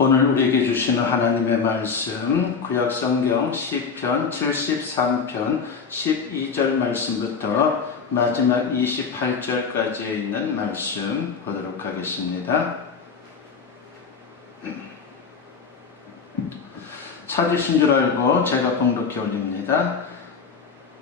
오늘 우리에게 주시는 하나님의 말씀 구약성경 시편 73편 12절 말씀부터 마지막 28절까지에 있는 말씀 보도록 하겠습니다. 찾으신 줄 알고 제가 봉독해 올립니다.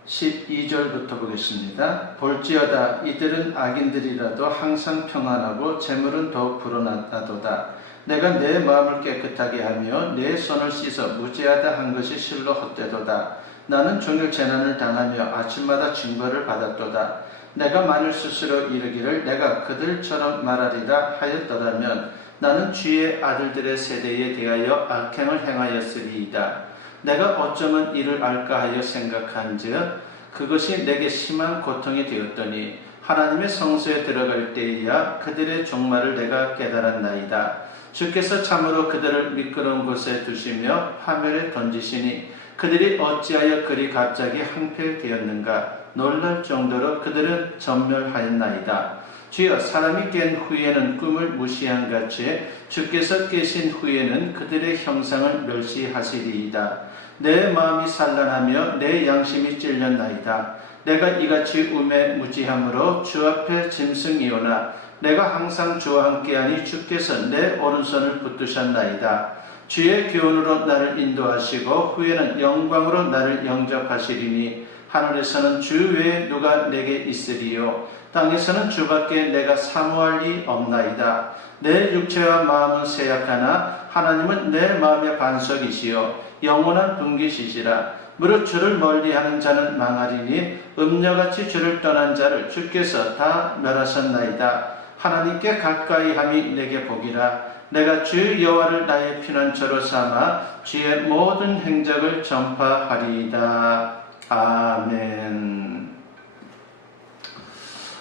12절부터 보겠습니다. 볼지어다 이들은 악인들이라도 항상 평안하고 재물은 더욱 불어났다도다. 내가 내 마음을 깨끗하게 하며 내 손을 씻어 무죄하다 한 것이 실로 헛되도다. 나는 종일 재난을 당하며 아침마다 징벌을 받았도다. 내가 만일 스스로 이르기를 내가 그들처럼 말하리라 하였더라면 나는 주의 아들들의 세대에 대하여 악행을 행하였으리이다. 내가 어쩌면 이를 알까 하여 생각한즉 그것이 내게 심한 고통이 되었더니 하나님의 성소에 들어갈 때에야 그들의 종말을 내가 깨달았나이다. 주께서 참으로 그들을 미끄러운 곳에 두시며 파멸에 던지시니 그들이 어찌하여 그리 갑자기 항폐되었는가. 놀랄 정도로 그들은 전멸하였나이다. 주여, 사람이 깬 후에는 꿈을 무시한 같이 주께서 깨신 후에는 그들의 형상을 멸시하시리이다. 내 마음이 산란하며 내 양심이 찔렸나이다. 내가 이같이 음에 무지함으로 주 앞에 짐승이오나 내가 항상 주와 함께하니 주께서 내 오른손을 붙드셨나이다. 주의 교훈으로 나를 인도하시고 후에는 영광으로 나를 영접하시리니 하늘에서는 주 외에 누가 내게 있으리요 땅에서는 주밖에 내가 사모할 리 없나이다. 내 육체와 마음은 쇠약하나 하나님은 내 마음의 반석이시요 영원한 분기시시라. 무릇 주를 멀리하는 자는 망하리니 음녀같이 주를 떠난 자를 주께서 다 멸하셨나이다. 하나님께 가까이함이 내게 복이라. 내가 주 여호와를 나의 피난처로 삼아 주의 모든 행적을 전파하리이다. 아멘.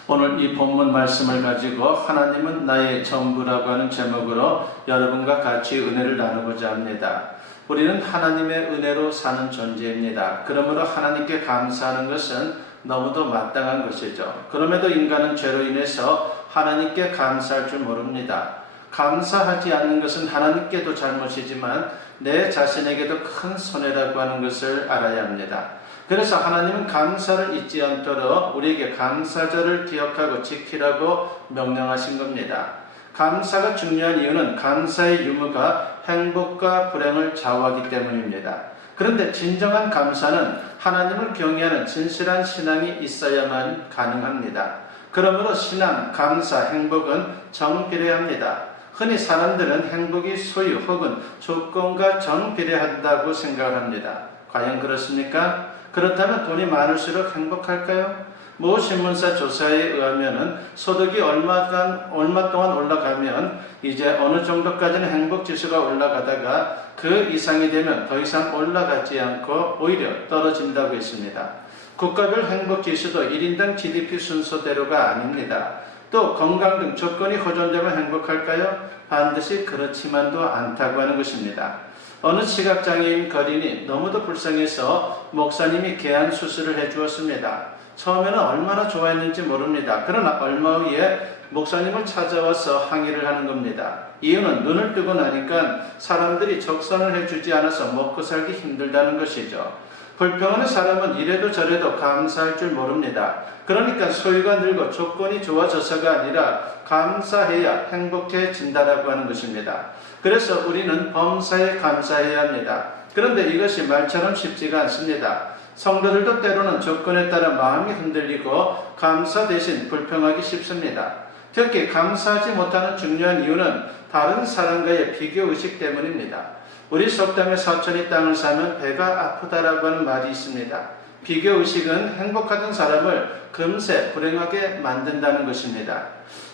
오늘 이 본문 말씀을 가지고 하나님은 나의 전부라고 하는 제목으로 여러분과 같이 은혜를 나누고자 합니다. 우리는 하나님의 은혜로 사는 존재입니다. 그러므로 하나님께 감사하는 것은 너무도 마땅한 것이죠. 그럼에도 인간은 죄로 인해서 하나님께 감사할 줄 모릅니다. 감사하지 않는 것은 하나님께도 잘못이지만 내 자신에게도 큰 손해라고 하는 것을 알아야 합니다. 그래서 하나님은 감사를 잊지 않도록 우리에게 감사절을 기억하고 지키라고 명령하신 겁니다. 감사가 중요한 이유는 감사의 유무가 행복과 불행을 좌우하기 때문입니다. 그런데 진정한 감사는 하나님을 경외하는 진실한 신앙이 있어야만 가능합니다. 그러므로 신앙, 감사, 행복은 정비례합니다. 흔히 사람들은 행복이 소유 혹은 조건과 정비례한다고 생각을 합니다. 과연 그렇습니까? 그렇다면 돈이 많을수록 행복할까요? 모 신문사 조사에 의하면 소득이 얼마 동안 올라가면 이제 어느 정도까지는 행복지수가 올라가다가 그 이상이 되면 더 이상 올라가지 않고 오히려 떨어진다고 했습니다. 국가별 행복지수도 1인당 GDP 순서대로가 아닙니다. 또 건강 등 조건이 호전되면 행복할까요? 반드시 그렇지만도 않다고 하는 것입니다. 어느 시각장애인 거린이 너무도 불쌍해서 목사님이 개안 수술을 해주었습니다. 처음에는 얼마나 좋아했는지 모릅니다. 그러나 얼마 후에 목사님을 찾아와서 항의를 하는 겁니다. 이유는 눈을 뜨고 나니까 사람들이 적선을 해주지 않아서 먹고 살기 힘들다는 것이죠. 불평하는 사람은 이래도 저래도 감사할 줄 모릅니다. 그러니까 소유가 늘고 조건이 좋아져서가 아니라 감사해야 행복해진다라고 하는 것입니다. 그래서 우리는 범사에 감사해야 합니다. 그런데 이것이 말처럼 쉽지가 않습니다. 성도들도 때로는 조건에 따라 마음이 흔들리고 감사 대신 불평하기 쉽습니다. 특히 감사하지 못하는 중요한 이유는 다른 사람과의 비교의식 때문입니다. 우리 속담에 사촌이 땅을 사면 배가 아프다라고 하는 말이 있습니다. 비교의식은 행복하던 사람을 금세 불행하게 만든다는 것입니다.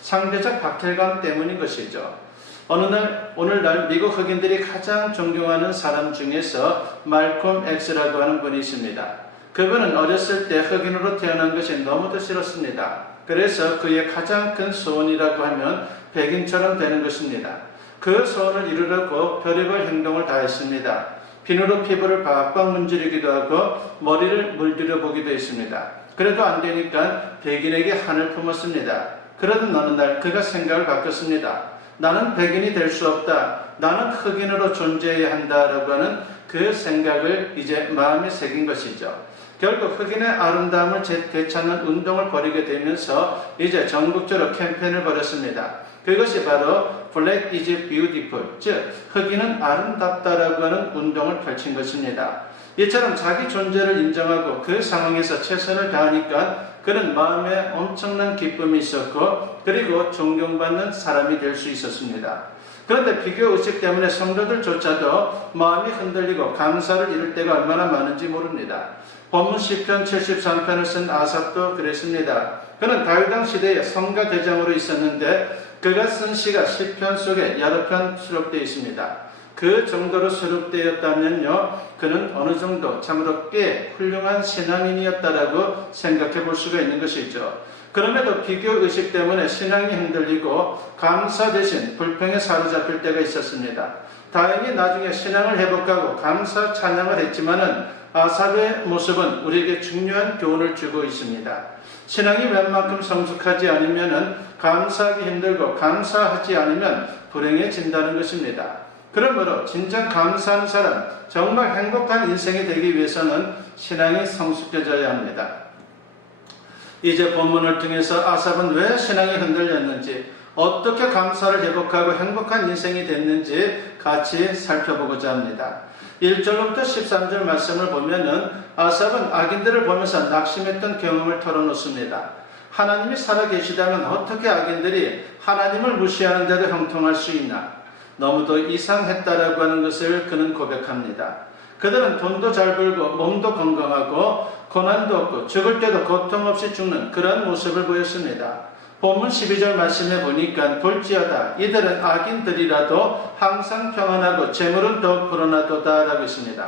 상대적 박탈감 때문인 것이죠. 오늘날 미국 흑인들이 가장 존경하는 사람 중에서 말콤 X라고 하는 분이 있습니다. 그분은 어렸을 때 흑인으로 태어난 것이 너무도 싫었습니다. 그래서 그의 가장 큰 소원이라고 하면 백인처럼 되는 것입니다. 그 소원을 이루려고 별의별 행동을 다 했습니다. 비누로 피부를 박박 문지르기도 하고 머리를 물들여 보기도 했습니다. 그래도 안 되니까 백인에게 한을 품었습니다. 그러던 어느 날 그가 생각을 바꿨습니다. 나는 백인이 될 수 없다. 나는 흑인으로 존재해야 한다라고 하는 그 생각을 이제 마음에 새긴 것이죠. 결국 흑인의 아름다움을 되찾는 운동을 벌이게 되면서 이제 전국적으로 캠페인을 벌였습니다. 그것이 바로 Black is Beautiful, 즉 흑인은 아름답다라고 하는 운동을 펼친 것입니다. 이처럼 자기 존재를 인정하고 그 상황에서 최선을 다하니까 그는 마음에 엄청난 기쁨이 있었고 그리고 존경받는 사람이 될 수 있었습니다. 그런데 비교의식 때문에 성도들조차도 마음이 흔들리고 감사를 잃을 때가 얼마나 많은지 모릅니다. 본문 시편 73편을 쓴 아삽도 그랬습니다. 그는 다윗왕 시대에 성가 대장으로 있었는데 그가 쓴 시가 시편 속에 여러 편 수록되어 있습니다. 그 정도로 수록되었다면요, 그는 어느 정도 참으로 꽤 훌륭한 신앙인이었다라고 생각해 볼 수가 있는 것이죠. 그럼에도 비교의식 때문에 신앙이 흔들리고 감사 대신 불평에 사로잡힐 때가 있었습니다. 다행히 나중에 신앙을 회복하고 감사 찬양을 했지만은 아삽의 모습은 우리에게 중요한 교훈을 주고 있습니다. 신앙이 웬만큼 성숙하지 않으면 감사하기 힘들고 감사하지 않으면 불행해진다는 것입니다. 그러므로 진정 감사하는 사람, 정말 행복한 인생이 되기 위해서는 신앙이 성숙해져야 합니다. 이제 본문을 통해서 아삽은 왜 신앙이 흔들렸는지, 어떻게 감사를 회복하고 행복한 인생이 됐는지 같이 살펴보고자 합니다. 1절부터 13절 말씀을 보면은 아삽은 악인들을 보면서 낙심했던 경험을 털어놓습니다. 하나님이 살아계시다면 어떻게 악인들이 하나님을 무시하는데도 형통할 수 있나? 너무도 이상했다라고 하는 것을 그는 고백합니다. 그들은 돈도 잘 벌고 몸도 건강하고 고난도 없고 죽을 때도 고통 없이 죽는 그런 모습을 보였습니다. 본문 12절 말씀에 보니까 볼지어다 이들은 악인들이라도 항상 평안하고 재물은 더욱 불어나도다 라고 있습니다.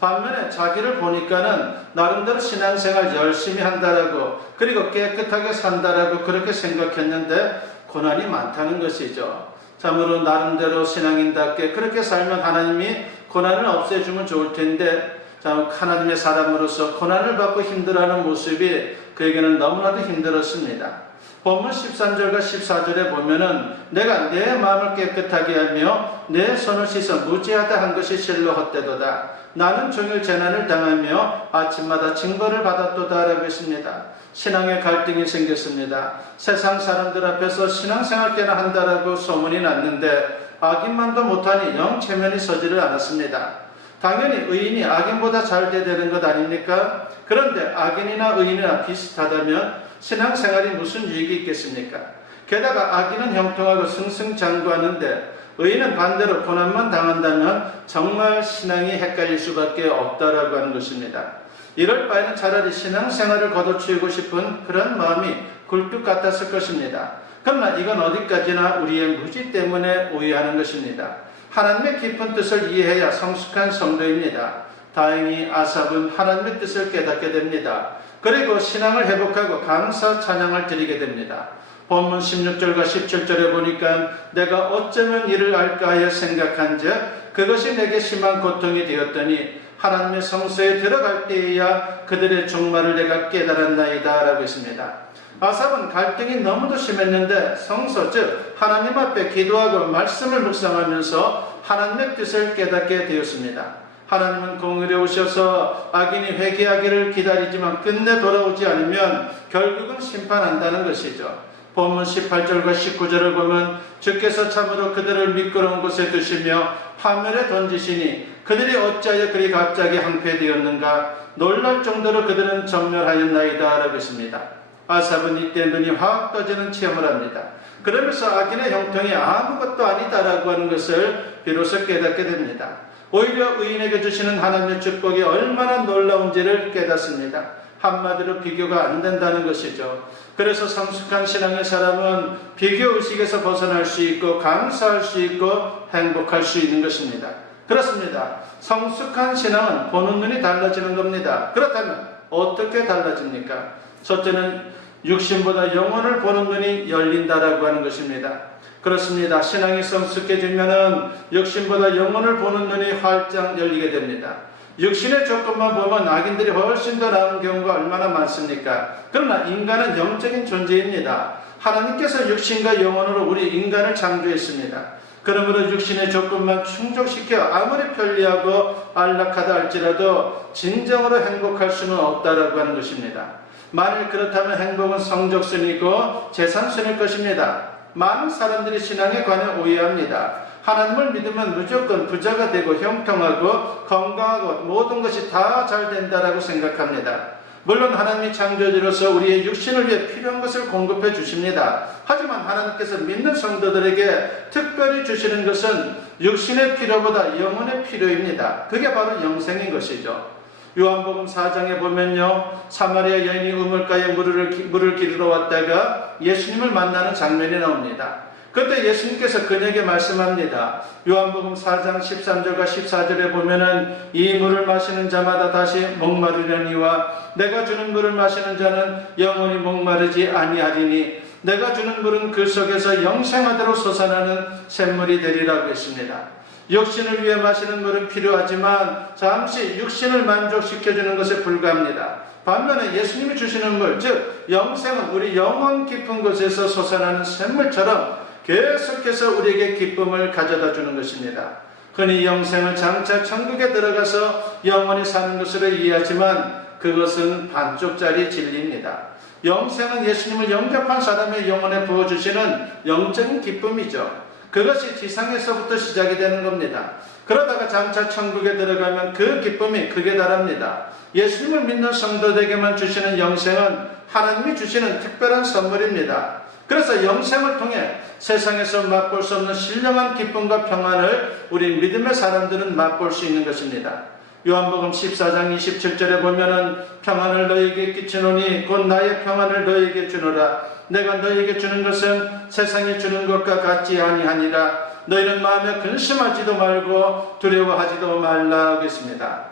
반면에 자기를 보니까는 나름대로 신앙생활 열심히 한다라고 그리고 깨끗하게 산다라고 그렇게 생각했는데 고난이 많다는 것이죠. 참으로 나름대로 신앙인답게 그렇게 살면 하나님이 고난을 없애주면 좋을 텐데 하나님의 사람으로서 고난을 받고 힘들어하는 모습이 그에게는 너무나도 힘들었습니다. 본문 13절과 14절에 보면은 내가 내 마음을 깨끗하게 하며 내 손을 씻어 무죄하다 한 것이 실로 헛되도다. 나는 종일 재난을 당하며 아침마다 징벌을 받았도다 라고 했습니다. 신앙의 갈등이 생겼습니다. 세상 사람들 앞에서 신앙생활 때나 한다라고 소문이 났는데 악인만도 못하니 영 체면이 서지를 않았습니다. 당연히 의인이 악인보다 잘 돼야 되는 것 아닙니까? 그런데 악인이나 의인이나 비슷하다면 신앙생활이 무슨 유익이 있겠습니까? 게다가 악인은 형통하고 승승장구하는데 의인은 반대로 고난만 당한다면 정말 신앙이 헷갈릴 수밖에 없다라고 하는 것입니다. 이럴 바에는 차라리 신앙생활을 거둬치우고 싶은 그런 마음이 굴뚝 같았을 것입니다. 그러나 이건 어디까지나 우리의 무지 때문에 오해하는 것입니다. 하나님의 깊은 뜻을 이해해야 성숙한 성도입니다. 다행히 아삽은 하나님의 뜻을 깨닫게 됩니다. 그리고 신앙을 회복하고 감사 찬양을 드리게 됩니다. 본문 16절과 17절에 보니까 내가 어쩌면 이를 알까 하여 생각한즉 그것이 내게 심한 고통이 되었더니 하나님의 성소에 들어갈 때에야 그들의 종말을 내가 깨달았나이다 라고 했습니다. 아삽은 갈등이 너무도 심했는데 성소 즉 하나님 앞에 기도하고 말씀을 묵상하면서 하나님의 뜻을 깨닫게 되었습니다. 하나님은 공의로우셔서 악인이 회개하기를 기다리지만 끝내 돌아오지 않으면 결국은 심판한다는 것이죠. 본문 18절과 19절을 보면 주께서 참으로 그들을 미끄러운 곳에 두시며 파멸에 던지시니 그들이 어찌하여 그리 갑자기 항폐되었는가 놀랄 정도로 그들은 전멸하였나이다 라고 했습니다. 아삽은 이때 눈이 확 떠지는 체험을 합니다. 그러면서 악인의 형통이 아무것도 아니다라고 하는 것을 비로소 깨닫게 됩니다. 오히려 의인에게 주시는 하나님의 축복이 얼마나 놀라운지를 깨닫습니다. 한마디로 비교가 안 된다는 것이죠. 그래서 성숙한 신앙의 사람은 비교의식에서 벗어날 수 있고 감사할 수 있고 행복할 수 있는 것입니다. 그렇습니다. 성숙한 신앙은 보는 눈이 달라지는 겁니다. 그렇다면 어떻게 달라집니까? 첫째는 육신보다 영혼을 보는 눈이 열린다라고 하는 것입니다. 그렇습니다. 신앙이 성숙해지면은 육신보다 영혼을 보는 눈이 활짝 열리게 됩니다. 육신의 조건만 보면 악인들이 훨씬 더 나은 경우가 얼마나 많습니까? 그러나 인간은 영적인 존재입니다. 하나님께서 육신과 영혼으로 우리 인간을 창조했습니다. 그러므로 육신의 조건만 충족시켜 아무리 편리하고 안락하다 할지라도 진정으로 행복할 수는 없다라고 하는 것입니다. 만일 그렇다면 행복은 성적순이고 재산순일 것입니다. 많은 사람들이 신앙에 관해 오해합니다. 하나님을 믿으면 무조건 부자가 되고 형통하고 건강하고 모든 것이 다 잘 된다라고 생각합니다. 물론 하나님이 창조주로서 우리의 육신을 위해 필요한 것을 공급해 주십니다. 하지만 하나님께서 믿는 성도들에게 특별히 주시는 것은 육신의 필요보다 영혼의 필요입니다. 그게 바로 영생인 것이죠. 요한복음 4장에 보면요, 사마리아 여인이 우물가에 물을 기르러 왔다가 예수님을 만나는 장면이 나옵니다. 그때 예수님께서 그녀에게 말씀합니다. 요한복음 4장 13절과 14절에 보면은 이 물을 마시는 자마다 다시 목마르려니와 내가 주는 물을 마시는 자는 영원히 목마르지 아니하리니 내가 주는 물은 그 속에서 영생하도록 솟아나는 샘물이 되리라고 했습니다. 육신을 위해 마시는 물은 필요하지만 잠시 육신을 만족시켜주는 것에 불과합니다. 반면에 예수님이 주시는 물, 즉 영생은 우리 영혼 깊은 곳에서 솟아나는 샘물처럼 계속해서 우리에게 기쁨을 가져다 주는 것입니다. 흔히 영생을 장차 천국에 들어가서 영원히 사는 것으로 이해하지만 그것은 반쪽짜리 진리입니다. 영생은 예수님을 영접한 사람의 영혼에 부어주시는 영적인 기쁨이죠. 그것이 지상에서부터 시작이 되는 겁니다. 그러다가 장차 천국에 들어가면 그 기쁨이 극에 달합니다. 예수님을 믿는 성도들에게만 주시는 영생은 하나님이 주시는 특별한 선물입니다. 그래서 영생을 통해 세상에서 맛볼 수 없는 신령한 기쁨과 평안을 우리 믿음의 사람들은 맛볼 수 있는 것입니다. 요한복음 14장 27절에 보면은 평안을 너희에게 끼치노니 곧 나의 평안을 너희에게 주노라. 내가 너희에게 주는 것은 세상이 주는 것과 같지 아니하니라. 너희는 마음에 근심하지도 말고 두려워하지도 말라 하겠습니다.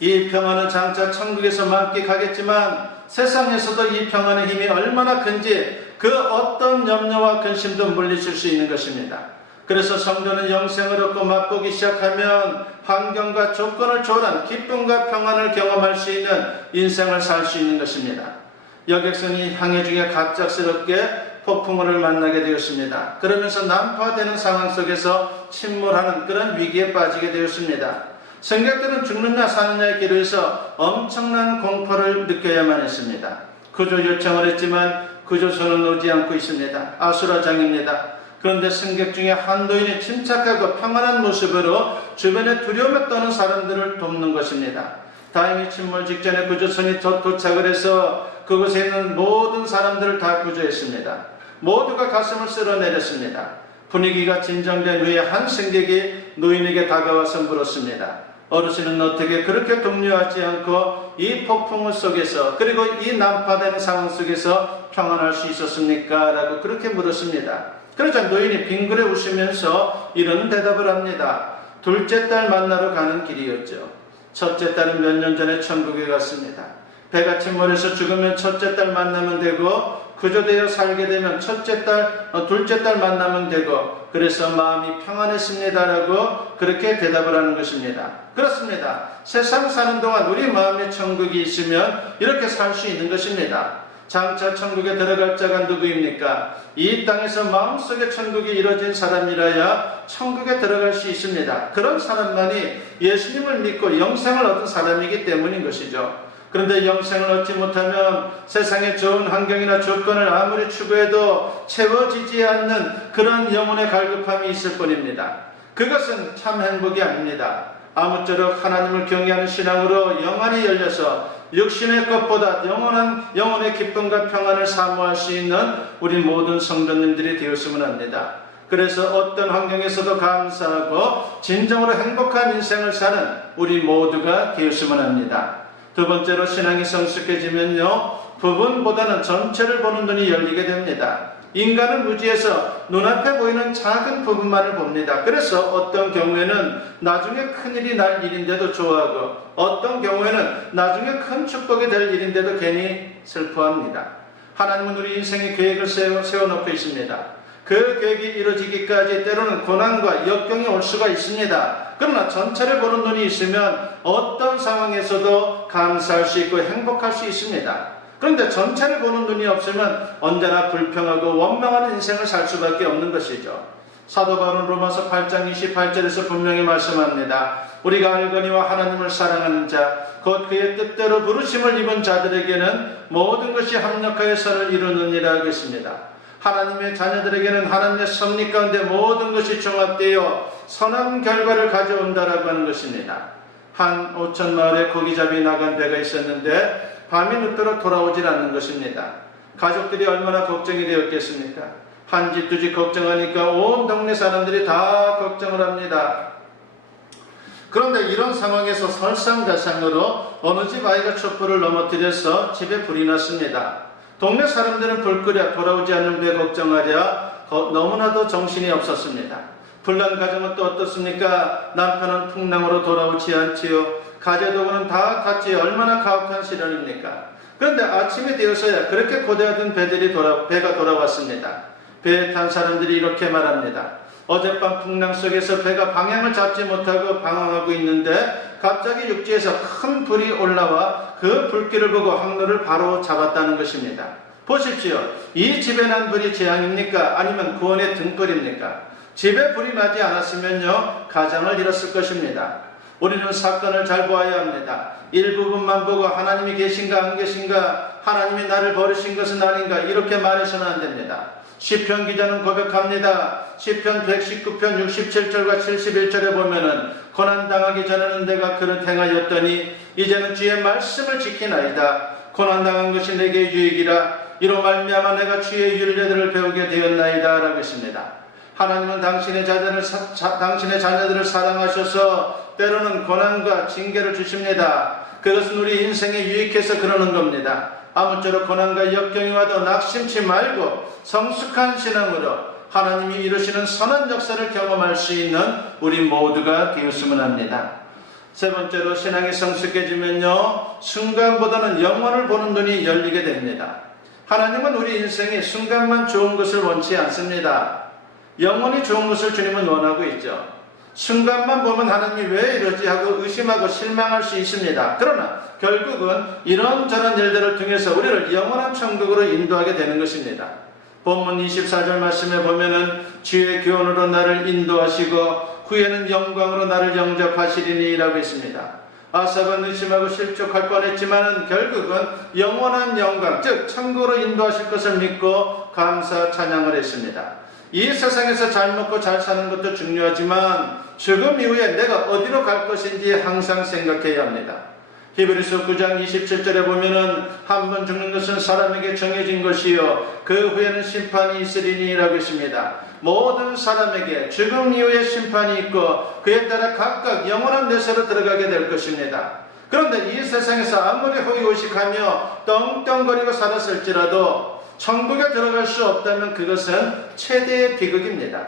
이 평안은 장차 천국에서 만끽하겠지만 세상에서도 이 평안의 힘이 얼마나 큰지 그 어떤 염려와 근심도 물리칠 수 있는 것입니다. 그래서 성도는 영생을 얻고 맛보기 시작하면 환경과 조건을 초월한 기쁨과 평안을 경험할 수 있는 인생을 살 수 있는 것입니다. 여객선이 항해 중에 갑작스럽게 폭풍우를 만나게 되었습니다. 그러면서 난파되는 상황 속에서 침몰하는 그런 위기에 빠지게 되었습니다. 승객들은 죽느냐 사느냐의 기로에서 엄청난 공포를 느껴야만 했습니다. 구조 요청을 했지만 구조선은 오지 않고 있습니다. 아수라장입니다. 그런데 승객 중에 한 노인이 침착하고 평안한 모습으로 주변에 두려움에 떠는 사람들을 돕는 것입니다. 다행히 침몰 직전에 구조선이 도착을 해서 그곳에 있는 모든 사람들을 다 구조했습니다. 모두가 가슴을 쓸어내렸습니다. 분위기가 진정된 후에 한 승객이 노인에게 다가와서 물었습니다. 어르신은 어떻게 그렇게 동요하지 않고 이 폭풍우 속에서 그리고 이 난파되는 상황 속에서 평안할 수 있었습니까? 라고 그렇게 물었습니다. 그러자 노인이 빙그레 웃으면서 이런 대답을 합니다. 둘째 딸 만나러 가는 길이었죠. 첫째 딸은 몇 년 전에 천국에 갔습니다. 배가 침몰해서 죽으면 첫째 딸 만나면 되고 구조되어 살게 되면 둘째 딸 만나면 되고 그래서 마음이 평안했습니다라고 그렇게 대답을 하는 것입니다. 그렇습니다. 세상 사는 동안 우리 마음에 천국이 있으면 이렇게 살 수 있는 것입니다. 장차 천국에 들어갈 자가 누구입니까? 이 땅에서 마음속에 천국이 이루어진 사람이라야 천국에 들어갈 수 있습니다. 그런 사람만이 예수님을 믿고 영생을 얻은 사람이기 때문인 것이죠. 그런데 영생을 얻지 못하면 세상의 좋은 환경이나 조건을 아무리 추구해도 채워지지 않는 그런 영혼의 갈급함이 있을 뿐입니다. 그것은 참 행복이 아닙니다. 아무쪼록 하나님을 경외하는 신앙으로 영안이 열려서 육신의 것보다 영원한 영혼의 기쁨과 평안을 사모할 수 있는 우리 모든 성도님들이 되었으면 합니다. 그래서 어떤 환경에서도 감사하고 진정으로 행복한 인생을 사는 우리 모두가 되었으면 합니다. 두 번째로 신앙이 성숙해지면요, 부분보다는 전체를 보는 눈이 열리게 됩니다. 인간은 무지에서 눈앞에 보이는 작은 부분만을 봅니다. 그래서 어떤 경우에는 나중에 큰일이 날 일인데도 좋아하고 어떤 경우에는 나중에 큰 축복이 될 일인데도 괜히 슬퍼합니다. 하나님은 우리 인생의 계획을 세워놓고 있습니다. 그 계획이 이루어지기까지 때로는 고난과 역경이 올 수가 있습니다. 그러나 전체를 보는 눈이 있으면 어떤 상황에서도 감사할 수 있고 행복할 수 있습니다. 그런데 전체를 보는 눈이 없으면 언제나 불평하고 원망하는 인생을 살 수밖에 없는 것이죠. 사도 바울은 로마서 8장 28절에서 분명히 말씀합니다. 우리가 알거니와 하나님을 사랑하는 자, 곧 그의 뜻대로 부르심을 입은 자들에게는 모든 것이 합력하여 선을 이루느니라 하고 있습니다. 하나님의 자녀들에게는 하나님의 섭리 가운데 모든 것이 종합되어 선한 결과를 가져온다라고 하는 것입니다. 한 오천 마을에 고기잡이 나간 배가 있었는데 밤이 늦도록 돌아오질 않는 것입니다. 가족들이 얼마나 걱정이 되었겠습니까? 한 집 두 집 걱정하니까 온 동네 사람들이 다 걱정을 합니다. 그런데 이런 상황에서 설상가상으로 어느 집 아이가 촛불을 넘어뜨려서 집에 불이 났습니다. 동네 사람들은 불 끄랴 돌아오지 않는 배 걱정하랴 너무나도 정신이 없었습니다. 불난 가정은 또 어떻습니까? 남편은 풍랑으로 돌아오지 않지요. 가재도구는 다 탔지요. 얼마나 가혹한 시련입니까? 그런데 아침이 되어서야 그렇게 고대하던 배가 돌아왔습니다. 배에 탄 사람들이 이렇게 말합니다. 어젯밤 풍랑 속에서 배가 방향을 잡지 못하고 방황하고 있는데 갑자기 육지에서 큰 불이 올라와 그 불길을 보고 항로를 바로 잡았다는 것입니다. 보십시오. 이 집에 난 불이 재앙입니까? 아니면 구원의 등불입니까? 집에 불이 나지 않았으면요 가장을 잃었을 것입니다. 우리는 사건을 잘 보아야 합니다. 일부분만 보고 하나님이 계신가 안 계신가, 하나님이 나를 버리신 것은 아닌가 이렇게 말해서는 안 됩니다. 시편 기자는 고백합니다. 시편 119편 67절과 71절에 보면은 고난당하기 전에는 내가 그릇 행하였더니 이제는 주의 말씀을 지키나이다. 고난당한 것이 내게 유익이라. 이로 말미암아 내가 주의 율례들을 배우게 되었나이다 라고 했습니다. 하나님은 당신의 자녀들을 사랑하셔서 때로는 고난과 징계를 주십니다. 그것은 우리 인생에 유익해서 그러는 겁니다. 아무쪼록 고난과 역경이 와도 낙심치 말고 성숙한 신앙으로 하나님이 이루시는 선한 역사를 경험할 수 있는 우리 모두가 되었으면 합니다. 세 번째로 신앙이 성숙해지면요 순간보다는 영원을 보는 눈이 열리게 됩니다. 하나님은 우리 인생에 순간만 좋은 것을 원치 않습니다. 영원히 좋은 것을 주님은 원하고 있죠. 순간만 보면 하나님이 왜 이러지 하고 의심하고 실망할 수 있습니다. 그러나 결국은 이런저런 일들을 통해서 우리를 영원한 천국으로 인도하게 되는 것입니다. 본문 24절 말씀에 보면은 주의 교훈으로 나를 인도하시고 후에는 영광으로 나를 영접하시리니 라고 있습니다. 아삽은 의심하고 실족할 뻔했지만 결국은 영원한 영광 즉 천국으로 인도하실 것을 믿고 감사 찬양을 했습니다. 이 세상에서 잘 먹고 잘 사는 것도 중요하지만 죽음 이후에 내가 어디로 갈 것인지 항상 생각해야 합니다. 히브리서 9장 27절에 보면은 한 번 죽는 것은 사람에게 정해진 것이요 그 후에는 심판이 있으리니 라고 있습니다. 모든 사람에게 죽음 이후에 심판이 있고 그에 따라 각각 영원한 내세로 들어가게 될 것입니다. 그런데 이 세상에서 아무리 호의호식하며 떵떵거리고 살았을지라도 천국에 들어갈 수 없다면 그것은 최대의 비극입니다.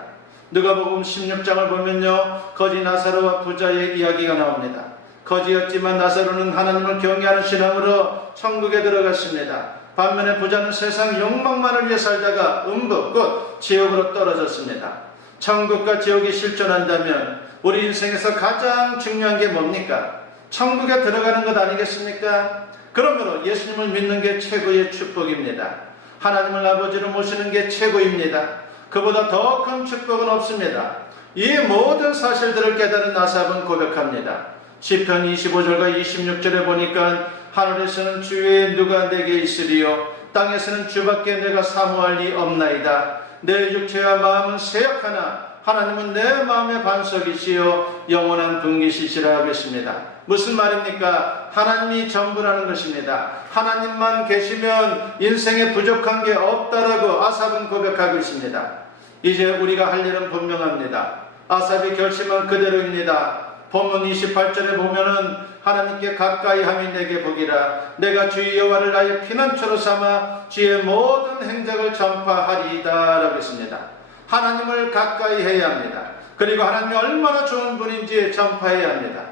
누가복음 16장을 보면요 거지 나사로와 부자의 이야기가 나옵니다. 거지였지만 나사로는 하나님을 경외하는 신앙으로 천국에 들어갔습니다. 반면에 부자는 세상 욕망만을 위해 살다가 곧 지옥으로 떨어졌습니다. 천국과 지옥이 실존한다면 우리 인생에서 가장 중요한 게 뭡니까? 천국에 들어가는 것 아니겠습니까? 그러므로 예수님을 믿는 게 최고의 축복입니다. 하나님을 아버지로 모시는 게 최고입니다. 그보다 더 큰 축복은 없습니다. 이 모든 사실들을 깨달은 아삽은 고백합니다. 시편 25절과 26절에 보니까 하늘에서는 주 외에 누가 내게 있으리요 땅에서는 주밖에 내가 사모할 리 없나이다. 내 육체와 마음은 쇠약하나 하나님은 내 마음의 반석이시요 영원한 분기시시라 하겠습니다. 무슨 말입니까? 하나님이 전부라는 것입니다. 하나님만 계시면 인생에 부족한 게 없다라고 아삽은 고백하고 있습니다. 이제 우리가 할 일은 분명합니다. 아삽이 결심한 그대로입니다. 본문 28절에 보면은 하나님께 가까이 함이 내게 복이라. 내가 주의 여호와를 나의 피난처로 삼아 주의 모든 행적을 전파하리이다 라고 했습니다. 하나님을 가까이 해야 합니다. 그리고 하나님이 얼마나 좋은 분인지 전파해야 합니다.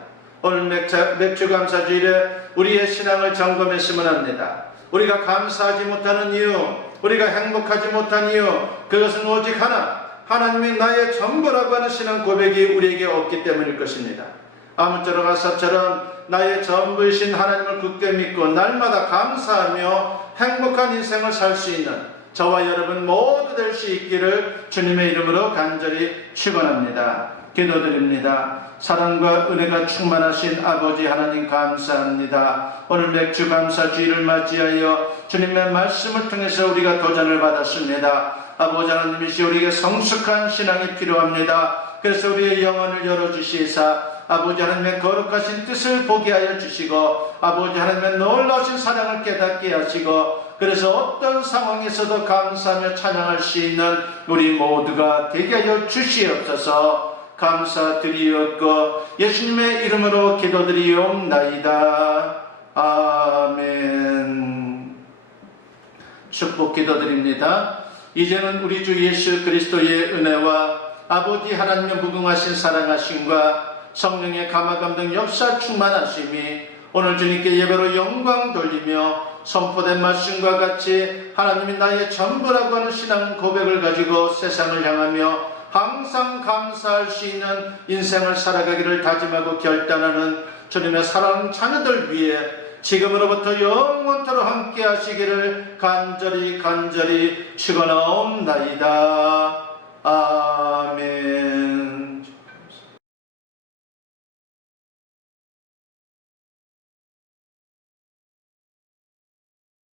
오늘 맥주감사주일에 우리의 신앙을 점검했으면 합니다. 우리가 감사하지 못하는 이유, 우리가 행복하지 못한 이유, 그것은 오직 하나님이 나의 전부라고 하는 신앙 고백이 우리에게 없기 때문일 것입니다. 아무쪼록 아삽처럼 나의 전부이신 하나님을 굳게 믿고 날마다 감사하며 행복한 인생을 살 수 있는 저와 여러분 모두 될 수 있기를 주님의 이름으로 간절히 축원합니다. 기도드립니다. 사랑과 은혜가 충만하신 아버지 하나님 감사합니다. 오늘 맥주 감사 주일을 맞이하여 주님의 말씀을 통해서 우리가 도전을 받았습니다. 아버지 하나님이시 우리에게 성숙한 신앙이 필요합니다. 그래서 우리의 영혼을 열어주시사 아버지 하나님의 거룩하신 뜻을 보게 하여 주시고 아버지 하나님의 놀라우신 사랑을 깨닫게 하시고 그래서 어떤 상황에서도 감사하며 찬양할 수 있는 우리 모두가 되게 하여 주시옵소서. 감사드리옵고 예수님의 이름으로 기도드리옵나이다. 아멘. 축복 기도드립니다. 이제는 우리 주 예수 그리스도의 은혜와 아버지 하나님의 무궁하신 사랑하심과 성령의 감화감동 역사 충만하심이 오늘 주님께 예배로 영광 돌리며 선포된 말씀과 같이 하나님이 나의 전부라고 하는 신앙 고백을 가지고 세상을 향하며 항상 감사할 수 있는 인생을 살아가기를 다짐하고 결단하는 주님의 사랑하는 자녀들 위해 지금으로부터 영원토록 함께 하시기를 간절히 축원하옵나이다. 아멘.